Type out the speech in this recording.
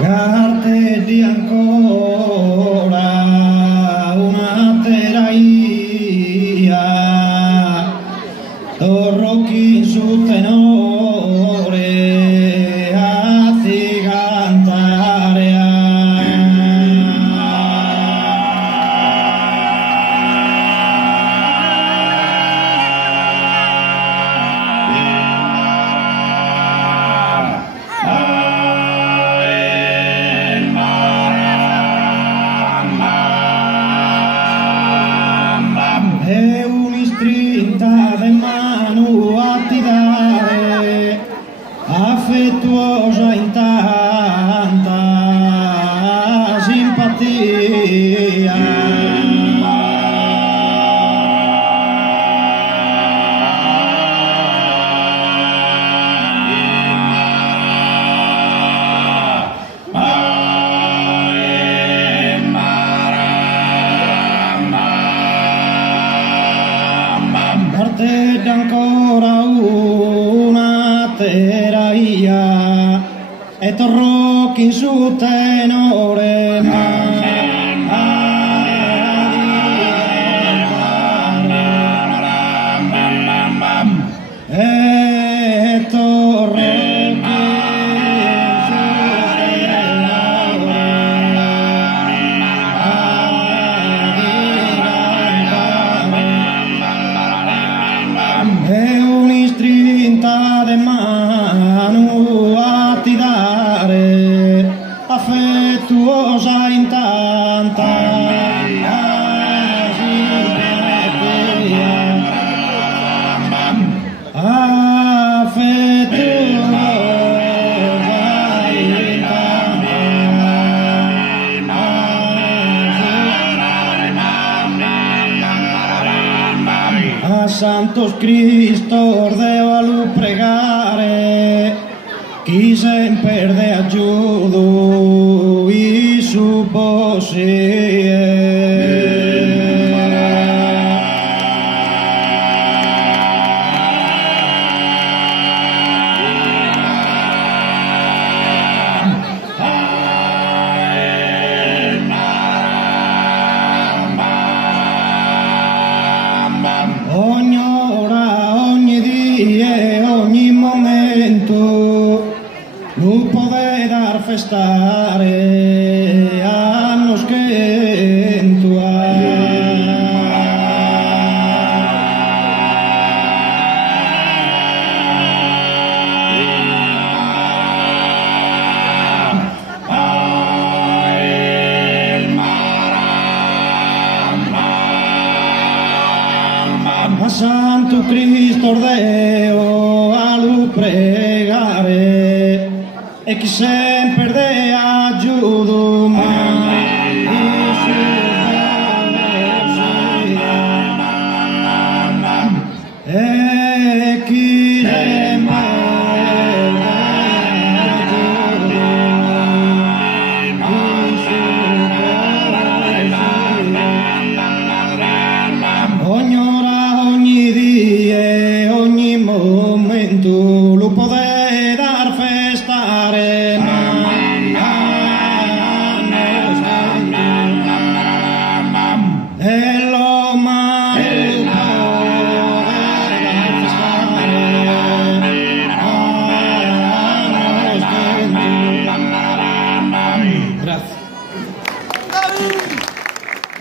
Carte di ancora una teraia, torrochi su tenore a ti cantare. E un'istrinta de mano a ti dare, affettuosa in tanta simpatia. Parte ancora una teraia e torrochi su tenore e torrochi e un'istrinta de mano a ti dare, affettuosa in tanta a Santos Cristos devo pregare, chi sempre de aiuto i su ogni ora, ogni dia, ogni momento, lo può dar festare a nos che tu a Santo Cristo Deo a lo pregare e chi sempre de aiuto e chi ogni ora, ogni dia, ogni momento lo può dar festare e lo grazie.